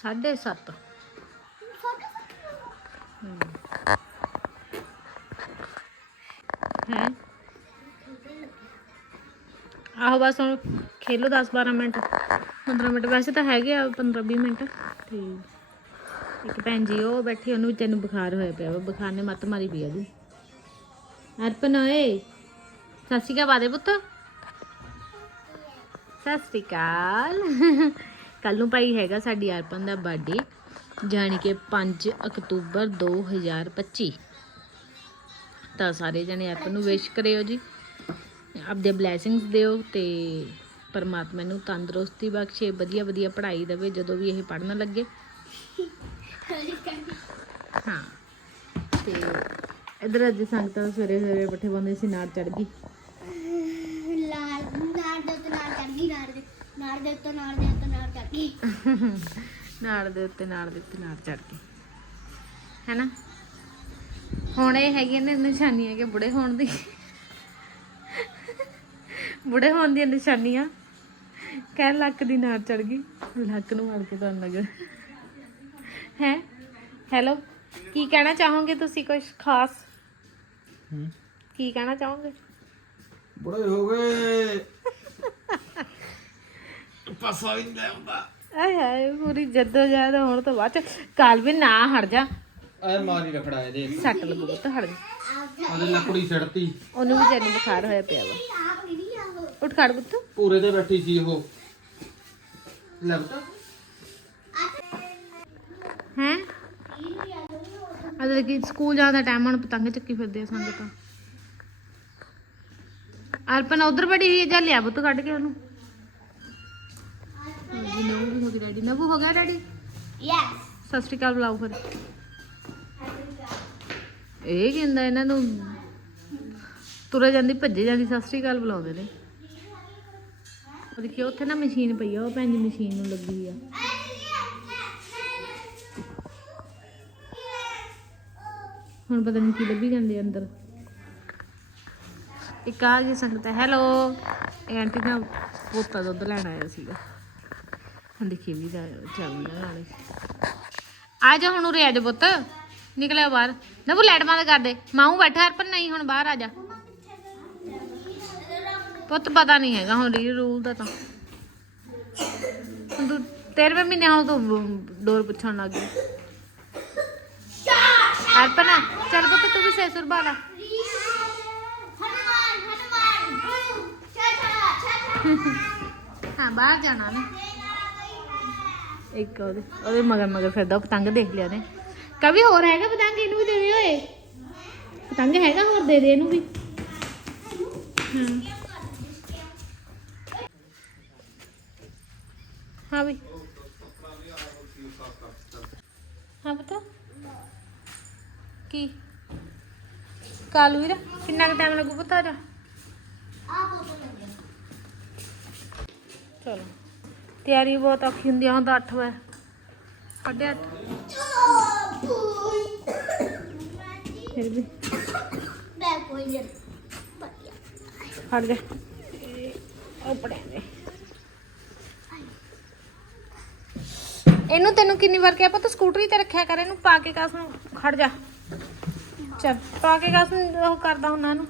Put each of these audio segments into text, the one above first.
7:30 ਹੈ। ਆਹੋ ਬਸ ਹੁਣ ਖੇਲੋ 10 12 ਮਿੰਟ 15 ਮਿੰਟ। ਵੈਸੇ ਤਾਂ ਹੈਗੇ ਆ 15 20 ਮਿੰਟ। ਠੀਕ ਇੱਕ ਭੈਣ ਜੀ ਉਹ ਬੈਠੀ, ਉਹਨੂੰ ਵਿਚਾਰੀ ਨੂੰ ਬੁਖਾਰ ਹੋਇਆ ਪਿਆ ਵਾ। ਬੁਖਾਰ ਨੇ ਮੱਤ ਮਾਰੀ ਪਈ ਆ ਜੀ ਅਰਪਨ, ਓਏ। ਸਤਿ ਸ਼੍ਰੀ ਅਕਾਲ ਬਾਦੇ ਪੁੱਤ। ਸਤਿ ਸ਼੍ਰੀ ਅਕਾਲ। ਕੱਲ ਨੂੰ ਭਾਈ ਹੈਗਾ ਸਾਡੀ ਅਰਪਨ ਦਾ ਬਰਥਡੇ ਜਾਣੀ ਕਿ 5 ਅਕਤੂਬਰ 2025 ਤਾਂ ਸਾਰੇ ਜਣੇ ਅਰਪਨ ਨੂੰ ਵਿਸ਼ ਕਰਿਓ ਜੀ। ਆਪਦੇ ਬਲੇਸਿੰਗਸ ਦਿਓ ਤੇ ਪਰਮਾਤਮਾ ਨੂੰ ਤੰਦਰੁਸਤੀ ਬਖਸ਼ੇ, ਵਧੀਆ ਵਧੀਆ ਪੜ੍ਹਾਈ ਦੇਵੇ, ਜਦੋਂ ਵੀ ਇਹ ਪੜ੍ਹਨ ਲੱਗੇ। ਹਾਂ। ਤੇ ਇਧਰ ਅੱਜ ਸੰਗਤਾਂ ਸਵੇਰੇ ਸਵੇਰੇ ਪੱਠੇ ਪਾਉਂਦੇ ਸੀ, ਨਾੜ ਚੜ ਗਈ। ਲਾਲ ਨਾਰ ਦੇ ਉੱਤੇ ਨਾਰ ਚੜ ਗਈ ਨਾਰ ਦੇ ਨਾਰ ਦੇ ਉੱਤੇ ਨਾਰ ਦੇ ਚੜ ਨਾੜ ਦੇ ਉੱਤੇ ਨਾੜ ਦੇ ਉੱਤੇ ਨਾੜ ਚੜ ਗਈ ਹੈਨਾ? ਹੁਣ ਇਹ ਹੈਗੀਆਂ ਨੇ ਨਿਸ਼ਾਨੀਆਂ ਕਿ ਬੁੜੇ ਹੋਣ ਦੀ। ਬੁੜੇ ਹੋਣ ਦੀਆਂ ਨਿਸ਼ਾਨੀਆਂ। ਕਹਿ ਲੱਕ ਦੀ ਨਾੜ ਚੜ ਗਈ। ਲੱਕ ਨੂੰ ਮਾਰ ਕੇ ਤੁਹਾਨੂੰ ਲੱਗ। ਹੈ? ਹੈਲੋ? ਕੀ ਕਹਿਣਾ ਚਾਹੋਗੇ ਤੁਸੀਂ ਕੁਝ ਖਾਸ? ਕੀ ਕਹਿਣਾ ਚਾਹੋਗੇ? ਬੜੇ ਹੋ ਗਏ। ਪਾਸਾ ਵੀ ਨਹੀਂ ਹੁੰਦਾ। ਆਏ ਹਾਏ ਪੂਰੀ ਜੱਦੋ ਜਹਿਦ ਹੋਣ ਤੋਂ ਬਾਅਦ ਚ ਕਾਲ ਵੀ ਨਾ ਹਟ ਜਾ। ਐ ਮਾਰੀ ਰਖੜਾ ਇਹਦੇ। ਸੱਟ ਲੱਗੂ ਬਹੁਤ ਹਟ ਜਾ। ਉਹਦੇ ਲੱਕੜੀ ਛੜਤੀ ਉਹਨੂੰ ਵੀ ਜੈਨੂੰ ਬੁਖਾਰ ਹੋਇਆ ਪਿਆ ਵਾ। ਆਪ ਨਹੀਂ ਆਹੋ ਉੱਠ ਖੜ ਪੁੱਤ। ਪੂਰੇ ਤੇ ਬੈਠੀ ਸੀ ਉਹ। ਲੈ ਬਤਾ ਹੈ? ਅਦਰ ਕਿ ਸਕੂਲ ਜਾਣ ਦਾ ਟਾਈਮ ਹੁਣ ਪਤੰਗ ਚੱਕੀ ਫਿਰਦੇ ਆ ਸੰਗਤਾਂ। ਅਰਪਨ ਉਧਰ ਬੜੀ ਹੋਈ ਹੈ ਜਾਂ ਲਿਆ ਪੁੱਤ ਕੱਢ ਕੇ ਉਹਨੂੰ। ਨਵੂ ਵੀ ਹੋ ਗਈ ਡੈਡੀ? ਨਵੂ ਹੋ ਗਿਆ ਡੈਡੀ? ਯੈਸ ਸਤਿ ਸ਼੍ਰੀ ਅਕਾਲ ਬੁਲਾਓ ਫਿਰ। ਇਹ ਕਹਿੰਦਾ ਇਹਨਾਂ ਨੂੰ ਤੁਰੇ ਜਾਂਦੀ ਭੱਜੇ ਜਾਂਦੀ ਸਤਿ ਸ਼੍ਰੀ ਅਕਾਲ ਬੁਲਾਉਂਦੇ ਨੇ। ਉਹ ਦੇਖਿਓ ਉੱਥੇ ਨਾ ਮਸ਼ੀਨ ਪਈ ਆ ਉਹ ਭੈਣ ਜੀ ਮਸ਼ੀਨ ਨੂੰ ਲੱਗੀ ਆ। ਹੁਣ ਪਤਾ ਨਹੀਂ ਕੀ ਲੱਭੀ ਜਾਂਦੇ ਆ ਅੰਦਰ। ਇੱਕ ਆ ਗਈ ਸੰਗਤ ਹੈਲੋ। ਇਹ ਆਂਟੀ ਦਾ ਪੋਤਾ ਦੁੱਧ ਲੈਣ ਆਇਆ ਸੀਗਾ। ਦੇਖੀ ਵੀ ਜਾ ਚੱਲਦਾ ਨਾਲੇ। ਆ ਜਾ ਹੁਣ ਉਰੇ ਆ ਜਾ ਪੁੱਤ ਨਿਕਲਿਆ ਬਾਹਰ। ਨਾ ਉਹ ਲੈਟ ਬੰਦ ਕਰ ਦੇ ਮਾਊ ਬੈਠਾ ਪਰ ਨਹੀਂ ਹੁਣ ਬਾਹਰ ਆ ਜਾ। ਪੁੱਤ ਪਤਾ ਨਹੀਂ ਹੈਗਾ ਹੁਣ ਰੀ ਰੂਲ ਦਾ ਤਾਂ। ਹੁਣ ਤੂੰ 13ਵੇਂ ਮਹੀਨੇ ਹੁਣ ਤੂੰ ਡੋਰ ਪੁੱਛਣ ਲੱਗ ਗਈ। ਅਰਪਨ ਚੱਲ ਪੁੱਤ ਤੂੰ ਵੀ ਸੇਸੁਰ ਬਾਲਾ ਹਾਂ ਬਾਹਰ ਜਾਣਾ ਨਾ। ਇੱਕ ਉਹਦੇ ਉਹਦੇ ਮਗਰ ਮਗਰ ਫਿਰਦਾ ਉਹ ਪਤੰਗ ਦੇਖ ਲਿਆ ਨੇ ਕਵੀ ਹੋਰ ਹੈਗਾ ਪਤੰਗ ਇਹਨੂੰ ਵੀ ਦੇ ਦੇ ਓਏ ਪਤੰਗ ਹੈਗਾ ਹੋਰ ਦੇ ਦੇ ਇਹਨੂੰ ਵੀ। ਹਾਂ। ਹਾਂ ਵੀ। ਹਾਂ ਪਤਾ। ਕੀ? ਕਾਲੂ ਵੀਰਾ ਕਿੰਨਾ ਕੁ ਟਾਈਮ ਲੱਗੂ ਪਤਾ ਜਾ? ਚਲੋ। ਤਿਆਰੀ ਬਹੁਤ ਔਖੀ ਹੁੰਦੀ ਆ, ਹੁਣ ਤਾਂ 8 ਵਜੇ। ਸਾਢੇ ਅੱਠ। ਫਿਰ ਵੀ। ਮੈਂ ਕੋਈ ਨਹੀਂ ਵਧੀਆ ਜਾ। ਉਹ ਪੜਿਆ ਇਹਨੂੰ ਤੈਨੂੰ ਕਿੰਨੀ ਵਾਰ ਕਿਹਾ, ਪਤਾ ਸਕੂਟਰੀ ਤੇ ਰੱਖਿਆ ਕਰ, ਇਹਨੂੰ ਪਾ ਕੇ ਕਾਸ ਨੂੰ ਖੜ ਜਾ। ਚੱਲ, ਪਾ ਕੇ ਕਾਸ ਨੂੰ ਉਹ ਕਰਦਾ ਹੁੰਦਾ ਇਹਨੂੰ।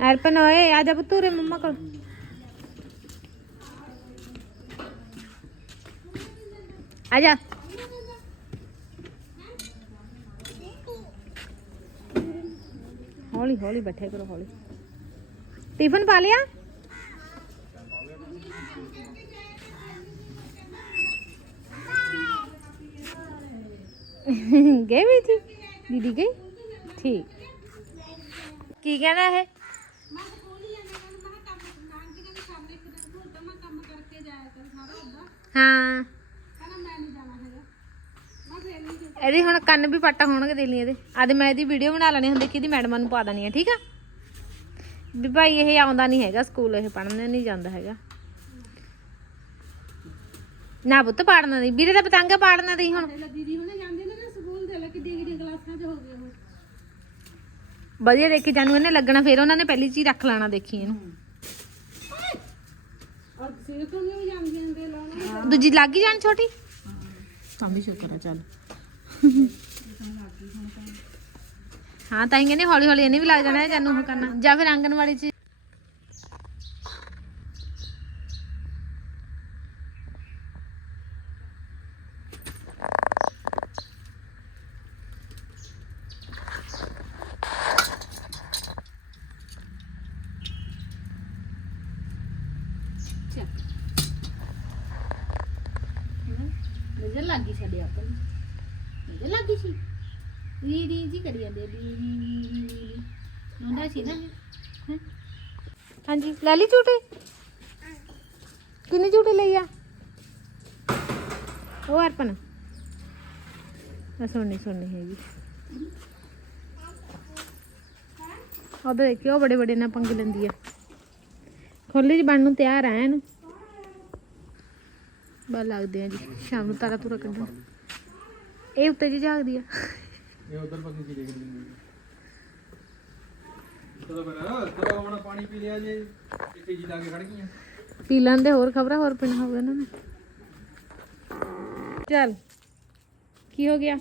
ਅਰਪਨ ਓਏ ਆ ਜਾ ਬਤੂਰੇ ਮੰਮਾ ਕੋਲ ਆ ਜਾ ਹੌਲੀ ਹੌਲੀ ਬੈਠੇ ਕਰੋ ਹੌਲੀ ਟਿਫਨ ਪਾ ਲਿਆ ਗਏ ਵੀ ਸੀ ਦੀਦੀ ਗਈ ਠੀਕ ਕੀ ਕਹਿੰਦਾ ਇਹ ਹਾਂ। ਇਹਦੇ ਹੁਣ ਕੰਨ ਵੀ ਪੱਟਾ ਹੋਣਗੇ ਦੇ। ਲਈ ਇਹਦੇ ਅੱਜ ਮੈਂ ਇਹਦੀ ਵੀਡੀਓ ਬਣਾ ਲੈਣੀ ਹੁੰਦੀ ਕਿ ਇਹਦੀ ਮੈਡਮਾਂ ਨੂੰ ਪਾ ਦੇਣੀ ਹੈ ਠੀਕ ਆ? ਵੀ ਭਾਈ ਇਹ ਆਉਂਦਾ ਨਹੀਂ ਹੈਗਾ ਸਕੂਲ ਇਹ ਪੜ੍ਹਨ ਨਹੀਂ ਜਾਂਦਾ ਹੈਗਾ। ਨਾ ਪੁੱਤ ਪਾੜਨਾ ਨਹੀਂ ਵੀਰੇ ਦਾ ਪਤੰਗਾ ਪਾੜਨਾ ਨਹੀਂ ਹੁਣ। ਦੀਦੀ ਹੁਣੇ ਜਾਂਦੇ ਨੇ ਨਾ ਸਕੂਲ ਦੇ ਲੈ ਕਿੱਡੀਆਂ ਕਿੱਡੀਆਂ ਕਲਾਸਾਂ 'ਚ ਹੋ ਗਏ ਉਹ। ਵਧੀਆ ਦੇਖੀ ਜਾਨੂੰ ਇਹਨੇ ਲੱਗਣਾ ਫਿਰ ਉਹਨਾਂ ਨੇ ਪਹਿਲੀ ਚੀਜ਼ ਰੱਖ ਲੈਣਾ ਦੇਖੀ ਇਹਨੂੰ। ਦੂਜੀ ਲੱਗ ਹੀ ਜਾਣ ਛੋਟੀ? ਤਾਂ ਵੀ ਸ਼ੁਕਰ ਆ ਚੱਲ। ਹਾਂ ਤਾਂ ਹੀ ਕਹਿੰਦੇ ਹੌਲੀ ਹੌਲੀ ਇਹਨੇ ਵੀ ਲੱਗ ਜਾਣਾ ਹੈ ਜਾਨੂੰ ਉਹ ਕਰਨਾ। ਜਾਂ ਫਿਰ ਆਂਗਨਵਾੜੀ ਚ ਨਜ਼ਰ ਲੱਗ ਗਈ ਸਾਡੇ ਸੀ। ਰੀ ਰੀ, ਜੀ ਕਰੀ ਜਾਂਦੇ ਰੀ ਰੀ ਨੋਂਦਾ ਸੀ ਨਾ। ਹੈਂ? ਹਾਂਜੀ, ਲੈ ਲਈ ਝੂਟੇ? ਕਿੰਨੇ ਝੂਟੇ ਲਈ ਆ? ਉਹ ਅਰਪਨ। ਨਾ ਸੁਣਨੀ ਸੁਣਨੀ ਹੈਗੀ। ਉਹ ਦੇਖਿਓ ਬੜੇ ਬੜੇ ਨਾਲ ਪੰਗ ਲੈਂਦੀ ਆ। ਖੋਲੇ ਚ ਬਣਨ ਨੂੰ ਤਿਆਰ ਆ ਇਹਨੂੰ। ਬਾ ਲੱਗਦੇ ਆ ਜੀ ਸ਼ਾਮ ਨੂੰ ਤਾਰਾ ਤੁਰਾ ਕੱਢਣ। ਇਹ ਉੱਤੇ ਜੀ ਝਾਕਦੀ ਆ। ਇਹ ਉਧਰ ਪੱਕੀ ਕੀ ਦੇਖ ਰਹੀ ਚਲੋ ਫਿਰ ਚਲੋ ਹੁਣ ਪਾਣੀ ਪੀ ਲਿਆ ਜੇ ਇੱਕ ਜੀ ਲਾ ਕੇ ਖੜ ਗਈਆਂ। ਪੀ ਲੈਂਦੇ ਹੋਰ ਖਬਰਾਂ ਹੋਰ ਪੀਣਾ ਹੋਵੇ ਇਹਨਾਂ ਨੇ। ਚੱਲ ਕੀ ਹੋ ਗਿਆ?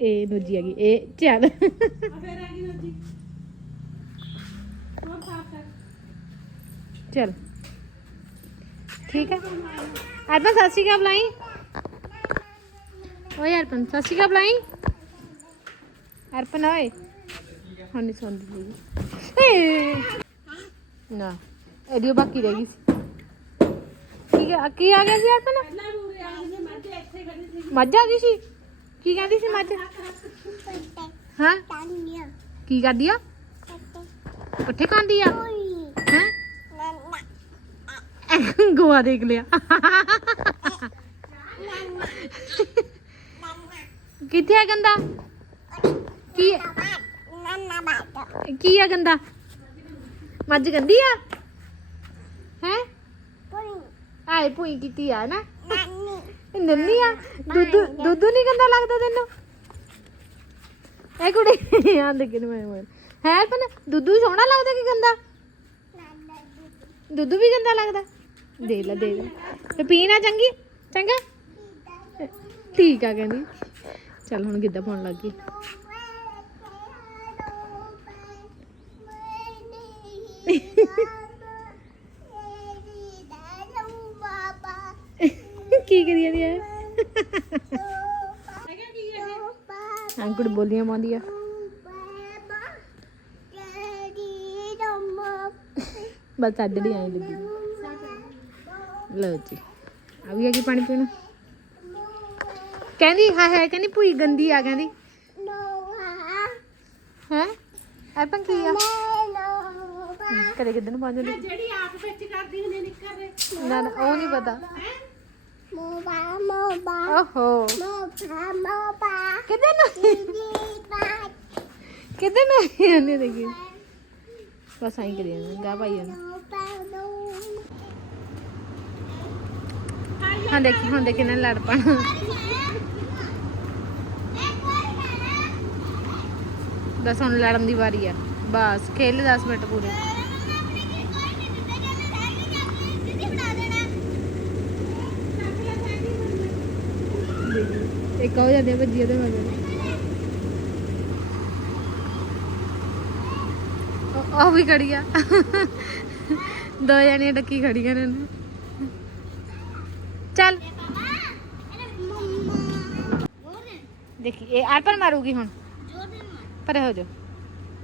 ਇਹ ਦੂਜੀ ਆ ਗਈ ਇਹ ਚੱਲ। ਚੱਲ। ਠੀਕ ਹੈ। ਅਰਪਨ, ਸਤਿ ਸ਼੍ਰੀ ਅਕਾਲ ਬੁਲਾਈ। ਓਏ ਅਰਪਨ, ਸਤਿ ਸ਼੍ਰੀ ਅਕਾਲ ਬੁਲਾਈ। ਅਰਪਨ, ਓਏ। ਹੁਣ ਨਹੀਂ ਸੁਣਦੀ ਹੈਗੀ। ਨਾ, ਇਹਦੀ ਬਾਕੀ ਰਹਿ ਗਈ ਸੀ। ਠੀਕ ਆ- ਕੀ ਆ ਗਿਆ ਸੀ ਅਰਪਨ? ਮੱਝ ਆ ਗਈ ਸੀ? ਕੀ ਕਹਿੰਦੀ ਸੀ ਮੱਝ? ਹਾਂ? ਕੀ ਕਰਦੀ ਆ? ਪੱਠੇ ਖਾਂਦੀ ਆ ਹੈ ਗੋਆ ਦੇਖ ਲਿਆ। ਕਿੱਥੇ ਆ ਗੰਦਾ? ਕੀ ਕੀ ਆ ਗੰਦਾ? ਮੱਝ ਗੰਦੀ ਆ? ਹੈ? ਆਏ ਭੂਈ ਕੀਤੀ ਆ ਨਾ ਨੰਨੀ ਆ? ਦੁੱਧ ਦੁੱਧ ਨਹੀਂ ਗੰਦਾ ਲੱਗਦਾ ਤੈਨੂੰ? ਇਹ ਕੁੜੀ ਆ ਦੇਖ ਕੇ ਮੈਂ ਹੈ ਪਰ ਦੁੱਧ ਸੋਹਣਾ ਲੱਗਦਾ ਕਿ ਗੰਦਾ? ਦੁੱਧ ਵੀ ਗੰਦਾ ਲੱਗਦਾ? ਦੇ ਲੈ ਦੇ ਲੈ। ਪੀਣਾ ਚੰਗੀ? ਚੰਗਾ? ਠੀਕ ਆ ਕਹਿੰਦੀ। ਚੱਲ ਹੁਣ ਗਿੱਧਾ ਪਾਉਣ ਲੱਗ ਗਈ। ਕੀ ਕਰੀ ਜਾਂਦੀ ਹੈ ਹਾਂ ਕੁੜੀ ਬੋਲੀਆਂ ਪਾਉਂਦੀ ਆ। ਬਸ ਅੱਡੜੀ ਆਈ ਲੱਗੀ। ਲਓ ਜੀ। ਆ ਵੀ ਆ ਗਈ ਪਾਣੀ ਪੀਣ। ਕਹਿੰਦੀ ਹਾਂ ਹੈ ਕਹਿੰਦੀ ਭੂਈ ਗੰਦੀ ਆ ਕਹਿੰਦੀ। ਹੈ? ਕੀ ਆ? ਕਦੇ ਨੂੰ ਪਹੁੰਚ ਜਾਂਦੀ? ਜਿਹੜੀ ਆਪ ਵਿੱਚ ਕਰਦੀ ਹੁੰਦੀ ਨਿੱਕਰ ਦੇ ਨਾ ਨਾ ਉਹ ਨਹੀਂ ਪਤਾ। ਮੋਬਾ ਮੋਬਾ ਓਹੋ। ਮੋਬਾ ਮੋਬਾ ਕਿੱਧਰ ਨੂੰ ਦੀਪਾ ਕਿੱਧਰ ਨੂੰ ਆਉਂਦੀ ਦੇਖੀ। ਬਸ ਆਈ ਕਰੀ ਗਾ ਭਾਈ ਹਾਂ ਦੇਖੀ, ਹੁਣ ਦੇਖੀ ਨਾ ਲੜ ਪਣ। ਬਸ ਹੁਣ ਲੜਨ ਦੀ ਵਾਰੀ ਆ। ਬਸ, ਖੇਲ 10 ਮਿੰਟ ਪੂਰੇ। ਇੱਕ ਹੋ ਜਾਂਦੇ ਭੱਜੀ ਉਹਦੇ ਮਗਰ ਉਹ- ਉਹ ਵੀ ਖੜੀ ਆ। ਦੋ ਜਣੀਆਂ ਡੱਕੀ ਖੜੀਆਂ ਨੇ। ਦੇਖੀ ਇਹ ਆਰਪਨ ਮਾਰੂਗੀ ਹੁਣ? ਪਰੇ ਹੋ ਜਾ।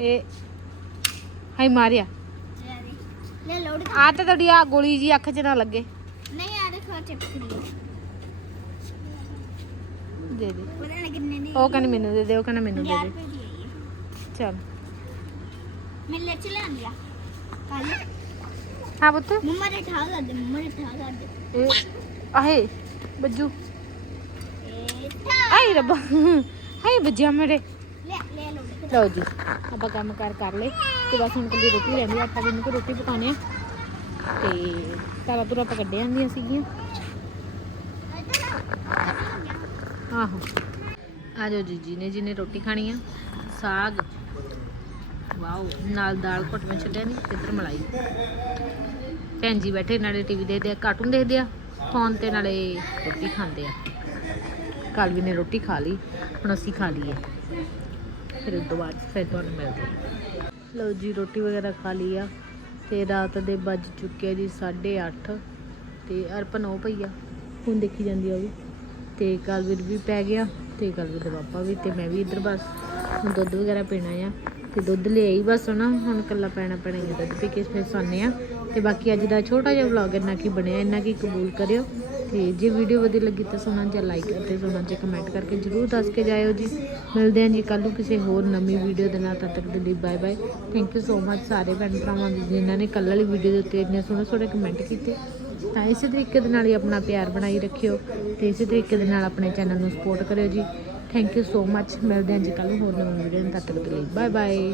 ਇਹ ਹਾਈ ਮਾਰਿਆ। ਲੈ ਲੋੜ ਆ ਤਾਂ ਤੁਹਾਡੀ ਆ ਗੋਲੀ ਜੀ ਅੱਖ 'ਚ ਨਾ ਲੱਗੇ। ਨਹੀਂ ਆ ਦੇਖੋ ਚਿਪਕ ਰਹੀ ਹੈ। ਦੇ ਦੇ। ਪਤਾ ਨਹੀਂ ਕਿੰਨੇ ਦੀ ਉਹ ਕਹਿੰਦੀ ਮੈਨੂੰ ਦੇ ਦੇ ਉਹ ਕਹਿੰਦਾ ਮੈਨੂੰ ਦੇ 1000 ਦੇ। ਰੁਪਏ ਦੀ ਆਈ ਹੈ ਚੱਲ। ਮਿਲੇ ਚ ਲੈ ਲਿਆ ਕੱਲ। ਹਾਂ ਪੁੱਤ। ਮੰਮਾ ਦੇ ਠਾ ਕਰ ਦੇ ਮੰਮਾ ਦੇ ਠਾ ਕਰ ਦੇ। ਇਹ ਆਹੇ ਬੱਜੂ। ਆਈ ਰੱਬਾ। ਹਾਏ ਬੱਜਿਆ ਮੇਰੇ। ਲੈ ਲੈ ਲੋੜ ਲਓ ਜੀ ਆਪਾਂ ਕੰਮ ਕਾਰ ਕਰ ਲਏ। ਤੇ ਬਸ ਹੁਣ ਕੱਲੀ ਰੋਟੀ ਰਹਿੰਦੀ ਆ, ਆਪਾਂ ਵੀ ਨੂੰ ਰੋਟੀ ਪਕਾਉਣੇ ਆ। ਤੇ ਤਾਰਾ ਤੁਰਾ ਆਪਾਂ ਕੱਢੇ ਜਾਂਦੀਆਂ ਸੀਗੀਆਂ। ਆਹੋ। ਆ ਜਾਓ ਜੀ ਜੀ ਨੇ ਜਿਹਨੇ ਰੋਟੀ ਖਾਣੀ ਆ ਸਾਗ। ਵਾਓ ਨਾਲ ਦਾਲ ਘੁੱਟ ਮੈਂ ਛੱਡਿਆ ਨਹੀਂ ਇੱਧਰ ਮਲਾਈ। ਭੈਣ ਜੀ ਬੈਠੇ ਨਾਲੇ ਟੀਵੀ ਦੇਖਦੇ ਆ ਕਾਰਟੂਨ ਦੇਖਦੇ ਆ ਫੋਨ ਤੇ ਨਾਲੇ ਰੋਟੀ ਖਾਂਦੇ ਆ। ਕਾਲਵੀ ਨੇ ਰੋਟੀ ਖਾ ਲਈ, ਹੁਣ ਅਸੀਂ ਖਾ ਲਈਏ। ਫਿਰ ਉਸ ਤੋਂ ਬਾਅਦ ਫਿਰ ਤੁਹਾਨੂੰ ਮਿਲਦੇ ਹਾਂ। ਲਓ ਜੀ, ਰੋਟੀ ਵਗੈਰਾ ਖਾ ਲਈ ਆ। ਤੇ ਰਾਤ ਦੇ ਵੱਜ ਚੁੱਕੇ ਜੀ 8:30 ਤੇ ਅਰਪਨ ਉਹ ਪਈ ਆ, ਹੁਣ ਦੇਖੀ ਜਾਂਦੀ ਆ ਉਹ ਵੀ। ਤੇ ਕਾਲਵੀਰ ਵੀ ਪੈ ਗਿਆ ਤੇ ਕਾਲਵੀਰ ਦੇ ਪਾਪਾ ਵੀ ਤੇ ਮੈਂ ਵੀ ਇੱਧਰ ਬਸ ਹੁਣ ਦੁੱਧ ਵਗੈਰਾ ਪੀਣਾ ਆ। ਤੇ ਦੁੱਧ ਲਿਆਈ ਬਸ ਨਾ ਹੁਣ ਕੱਲਾ ਪੈਣਾ ਪੈਣਾ ਹੀ ਦੁੱਧ ਪੀ ਕੇ ਫਿਰ ਸੌਂਦੇ ਆ। ਤੇ ਬਾਕੀ ਅੱਜ ਦਾ ਛੋਟਾ ਜਿਹਾ ਵਲੌਗ ਇੰਨਾ ਕੀ ਬਣਿਆ, ਇੰਨਾ ਕੀ ਕਬੂਲ ਕਰਿਓ। ਤੇ ਜੇ ਵੀਡੀਓ ਵਧੀਆ ਲੱਗੀ ਤਾਂ ਸੋਨਾ ਜਿਹਾ ਲਾਈਕ ਅਤੇ ਸੋਨਾ ਜਿਹਾ ਕਮੈਂਟ ਕਰਕੇ ਜਰੂਰ ਦੱਸ ਕੇ ਜਾਇਓ ਜੀ। ਮਿਲਦੇ ਹਾਂ ਜੀ ਕੱਲ ਨੂੰ ਕਿਸੇ ਹੋਰ ਨਵੀਂ ਵੀਡੀਓ ਦੇ ਨਾਲ, ਤਦ ਤੱਕ ਦੇ ਲਈ bye bye thank you so much ਸਾਰੇ ਭੈਣ ਭਰਾਵਾਂ ਦੀ ਜਿਨ੍ਹਾਂ ਨੇ ਕੱਲ ਵਾਲੀ ਵੀਡੀਓ ਦੇ ਉੱਤੇ ਇੰਨੇ ਸੋਹਣੇ ਸੋਹਣੇ ਕਮੈਂਟ ਕੀਤੇ। ਤਾਂ ਇਸੇ ਤਰੀਕੇ ਦੇ ਨਾਲ ਹੀ ਆਪਣਾ ਪਿਆਰ ਬਣਾਈ ਰੱਖਿਓ ਤੇ ਇਸੇ ਤਰੀਕੇ ਦੇ ਨਾਲ ਆਪਣੇ ਚੈਨਲ ਨੂੰ ਸਪੋਰਟ ਕਰਿਓ ਜੀ। ਥੈਂਕ ਯੂ ਸੋ ਮੱਚ ਮਿਲਦੇ ਹਾਂ ਜੀ ਕੱਲ ਨੂੰ ਹੋਰ ਨਵੀਂ ਵੀਡੀਓ ਨਾਲ, ਤਦ ਤੱਕ ਦੇ ਲਈ ਬਾਏ ਬਾਏ